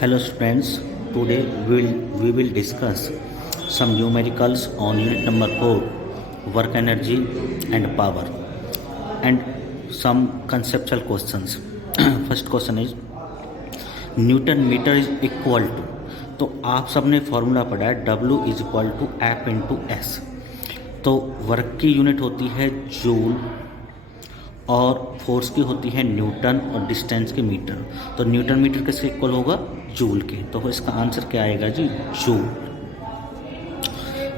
Hello students, today we will discuss some numericals on unit number 4, work energy and power, and some conceptual questions. First question is newton metre is equal to, तो आप सबने formula पढ़ा है W is equal to F into S. तो work की unit होती है joule और फोर्स की होती है न्यूटन और डिस्टेंस के मीटर। तो न्यूटन मीटर किसके इक्वल होगा? जूल के। तो इसका आंसर क्या आएगा जी? Joule.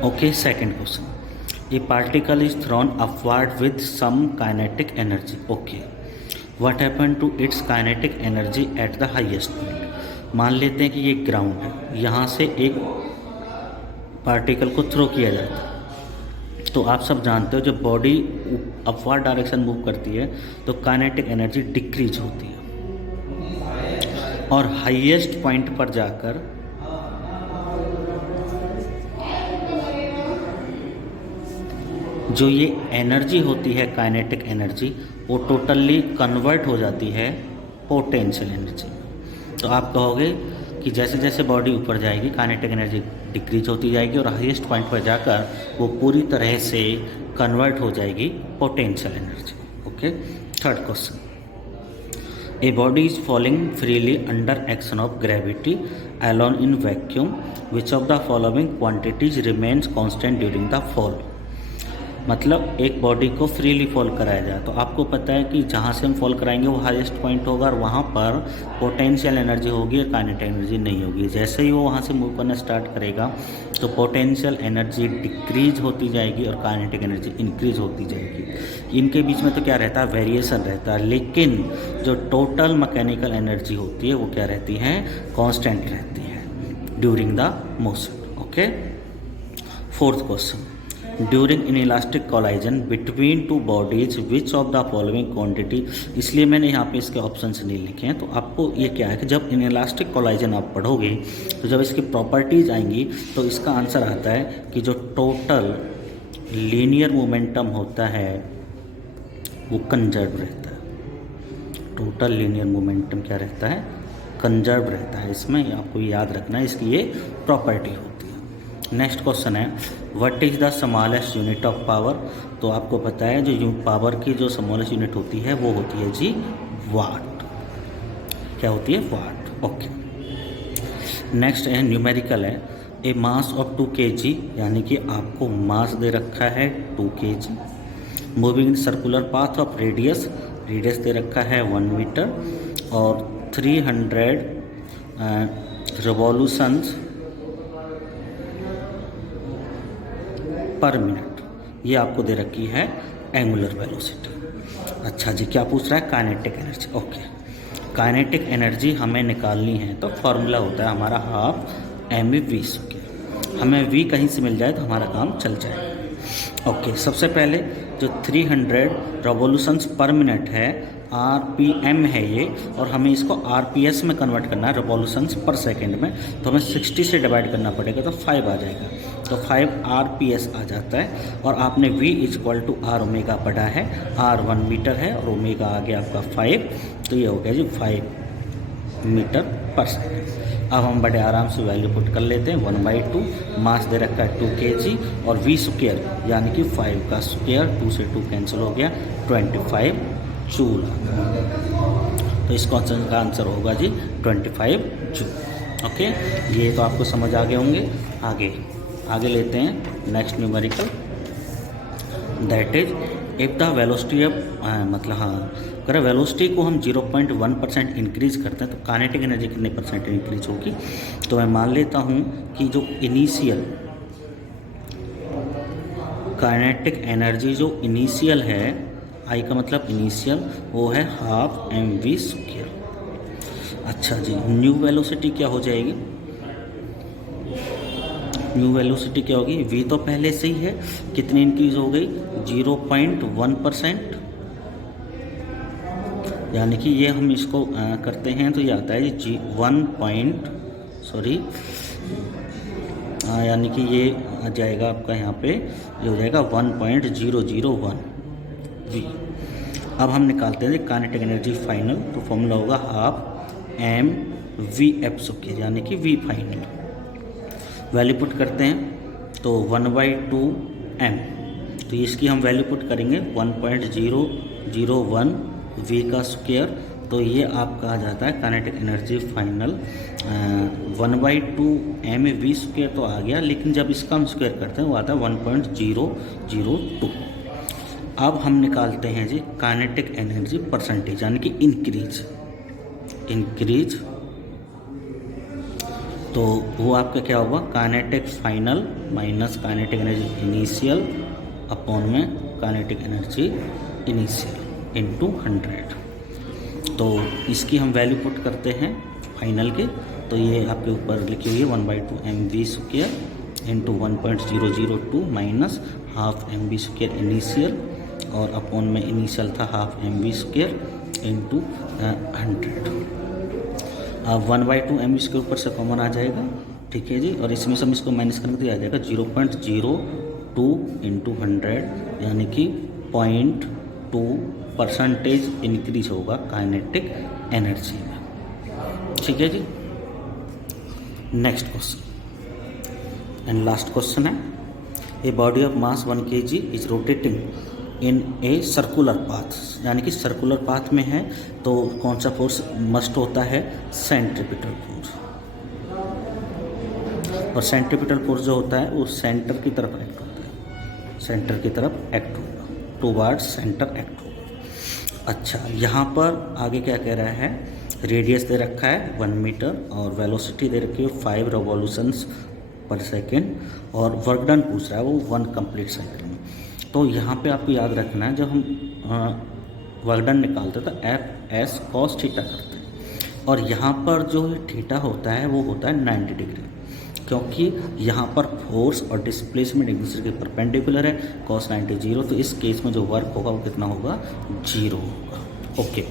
Okay, second question, a particle is thrown upward with some kinetic energy. Okay, what happen to its kinetic energy at the highest point. मान लेते हैं कि ये ग्राउंड है, यहाँ से एक पार्टिकल को थ्रो किया जाता है। तो आप सब जानते हो जब बॉडी अपवर्ड डायरेक्शन मूव करती है तो काइनेटिक एनर्जी डिक्रीज होती है, और हाईएस्ट पॉइंट पर जाकर जो ये एनर्जी होती है काइनेटिक एनर्जी, वो टोटली कन्वर्ट हो जाती है पोटेंशियल एनर्जी। तो आप कहोगे कि जैसे जैसे बॉडी ऊपर जाएगी काइनेटिक एनर्जी डिक्रीज होती जाएगी और हाईएस्ट पॉइंट पर जाकर वो पूरी तरह से कन्वर्ट हो जाएगी potential energy. Okay, third question, a body is falling freely under action of gravity alone in vacuum, which of the following quantities remains constant during the fall. मतलब एक बॉडी को फ्रीली फॉल कराया जाए, तो आपको पता है कि जहाँ से हम फॉल कराएंगे वो हाईएस्ट पॉइंट होगा और वहाँ पर पोटेंशियल एनर्जी होगी और काइनेटिक एनर्जी नहीं होगी। जैसे ही वो वहाँ से मूव करना स्टार्ट करेगा तो पोटेंशियल एनर्जी डिक्रीज होती जाएगी और काइनेटिक एनर्जी इंक्रीज होती जाएगी। इनके बीच में तो क्या रहता है? वेरिएशन रहता है, लेकिन जो टोटल मैकेनिकल एनर्जी होती है वो क्या रहती है? कांस्टेंट रहती है during the motion. Okay, fourth question, during in elastic collision between two bodies which of the following quantity. इसलिए मैंने यहाँ पे इसके ऑप्शंस नहीं लिखे हैं। तो आपको ये क्या है कि जब इन इलास्टिक कोलाइजन आप पढ़ोगे तो जब इसकी प्रॉपर्टीज आएंगी तो इसका आंसर आता है कि जो टोटल लीनियर मोमेंटम होता है वो कंजर्व रहता है। टोटल लीनियर मोमेंटम क्या रहता है? कंजर्व रहता है। इसमें आपको याद रखना है, इसकी ये प्रॉपर्टी होती है। नेक्स्ट क्वेश्चन है, what is the smallest unit of power. तो आपको पता है जो पावर की जो स्मॉलेस्ट यूनिट होती है वो होती है जी वाट। क्या होती है? वाट। ओके, नेक्स्ट है न्यूमेरिकल है, ए मास ऑफ 2 kg, यानी कि आपको मास दे रखा है 2 kg, moving in circular path of radius, radius दे रखा है 1 मीटर और 300 रिवॉल्यूशंस पर मिनट। ये आपको दे रखी है एंगुलर वेलोसिटी। अच्छा जी, क्या पूछ रहा है? Kinetic energy. Okay, kinetic energy हमें निकालनी है तो फॉर्मूला होता है हमारा हाफ mv स्क्वायर। हमें v कहीं से मिल जाए तो हमारा काम चल जाए। ओके, सबसे पहले जो 300 रिवॉल्यूशंस पर मिनट है RPM है ये, और हमें इसको RPS में कन्वर्ट करना है, रिवॉल्यूशंस पर सेकेंड में। तो हमें 60 से डिवाइड करना पड़ेगा तो 5 आ जाएगा, तो 5 RPS आ जाता है। और आपने V equal to R omega पढ़ा है, R 1 मीटर है और ओमेगा आ गया आपका 5, तो ये हो गया जी 5 मीटर पर सेकेंड। अब हम बड़े आराम से वैल्यू पुट कर लेते हैं, 1/2, मास दे रखा है 2 kg और V स्क्वायर यानी कि 5 का स्क्वायर, 2 से 2 कैंसिल हो गया, 25 जूल। तो इस क्वेश्चन का आंसर होगा जी 25 जूल। ओके, ये तो आपको समझ आ गए होंगे। आगे लेते हैं next numerical, that is if the velocity of, मतलब हाँ, अगर वेलोसिटी को हम 0.1% इंक्रीज करते हैं तो काइनेटिक एनर्जी कितने परसेंट इंक्रीज होगी। तो मैं मान लेता हूँ कि जो इनिशियल काइनेटिक एनर्जी जो इनिशियल है, आई का मतलब इनिशियल, वो है हाफ mv स्क्वायर। अच्छा जी, न्यू वेलोसिटी क्या हो जाएगी? न्यू वेलोसिटी क्या होगी? v तो पहले से ही है, कितनी इंक्रीज हो गई? 0.1%, यानी कि ये हम इसको करते हैं तो ये आता है जी 1 यानी कि ये आ जाएगा आपका यहाँ पे, ये हो जाएगा 1.001 v। अब हम निकालते हैं काइनेटिक एनर्जी फाइनल, तो फॉर्मूला होगा half m V F square यानी कि वी फाइनल। वैल्यू पुट करते हैं तो 1/2m, तो इसकी हम वैल्यू पुट करेंगे 1.001 वी का स्क्वायर, तो ये आपका आ जाता है kinetic energy final 1/2m V square तो आ गया, लेकिन जब इसका हम स्क्वायर करते हैं वो आता है 1.002। अब हम निकालते हैं जी काइनेटिक एनर्जी परसेंटेज यानी कि इंक्रीज, तो वो आपका क्या होगा kinetic final minus kinetic energy initial upon में काइनेटिक एनर्जी इनिशियल इनटू 100। तो इसकी हम वैल्यू पुट करते हैं फाइनल के, तो ये आपके ऊपर लिखी हुई है 1/2mv square into 1.002 minus half mv square initial और अपॉन में इनिशियल था हाफ mv स्क्वायर इंटू 100। अब 1/2m इसके ऊपर से कॉमन आ जाएगा, ठीक है जी, और इसमें से हम इसको माइनस करेंगे तो आ जाएगा 0.02 इंटू 100 यानी कि 0.2% इंक्रीज होगा काइनेटिक एनर्जी में, ठीक है जी। Next question and last question है, a body of mass 1 kg is rotating in a circular path, यानी कि सर्कुलर पाथ में है तो कौन सा फोर्स मस्ट होता है, सेंट्रीपिटल फोर्स, और सेंट्रीपिटल फोर्स जो होता है वो सेंटर की तरफ एक्ट होता है, सेंटर की तरफ एक्ट होगा, टुवर्ड्स सेंटर एक्ट होगा। अच्छा, यहाँ पर आगे क्या कह रहा है, रेडियस दे रखा है 1 मीटर और वेलोसिटी दे रखी है 5 रिवॉल्यूशंस पर सेकेंड और वर्क डन पूछ रहा है वो 1 कंप्लीट साइकिल में। तो यहाँ पे आपको याद रखना है, जब हम वर्क डन निकालते हैं तो एफ एस कॉस थीटा करते हैं, और यहाँ पर जो थीटा होता है वो होता है 90 डिग्री, क्योंकि यहाँ पर फोर्स और डिस्प्लेसमेंट एक दूसरे के परपेंडिकुलर है, cos 90 0, तो इस केस में जो वर्क होगा वो कितना होगा, 0 होगा। ओके।